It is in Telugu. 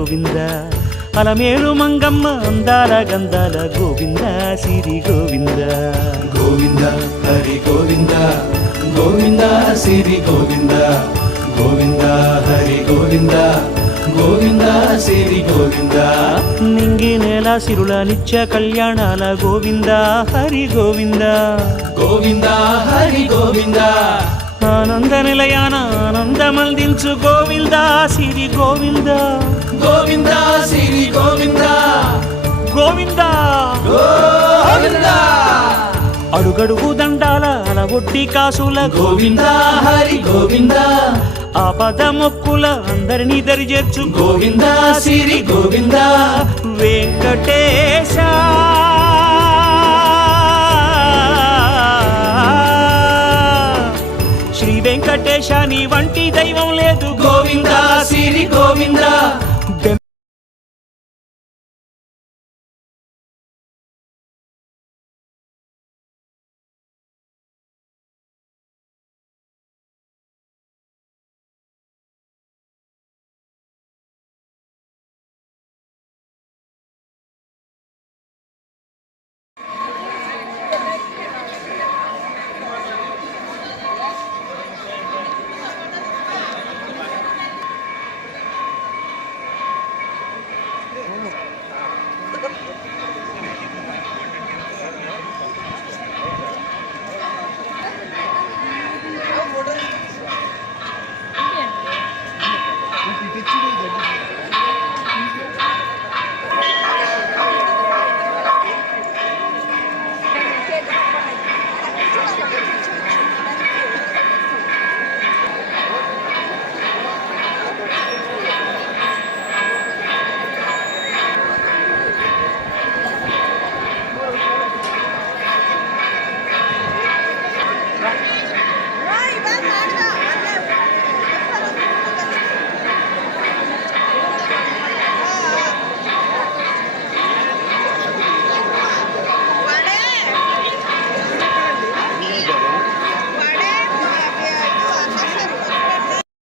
గోవింద అలమేలు మంగమ్మ అందాల గంధాల గోవింద సిరి గోవింద గోవింద హరి గోవింద గోవింద సిరి గోవింద గోవింద హరి గోవింద గోవింద సిరి గోవింద నింగి నేల సిరుల నిత్య కళ్యాణాల గోవింద హరి గోవింద గోవింద హరి గోవింద ఆనంద నిలయాన ఆనందమందించు గోవింద సిరి గోవింద గోవింద సిరి గోవింద గోవింద గోవింద అడుగడుగు దండాల అలవొట్టి కాసుల గోవింద హరి గోవింద ఆపద మొక్కుల అందరినీ దరిచేర్చు గోవింద సిరి గోవింద వెంకటే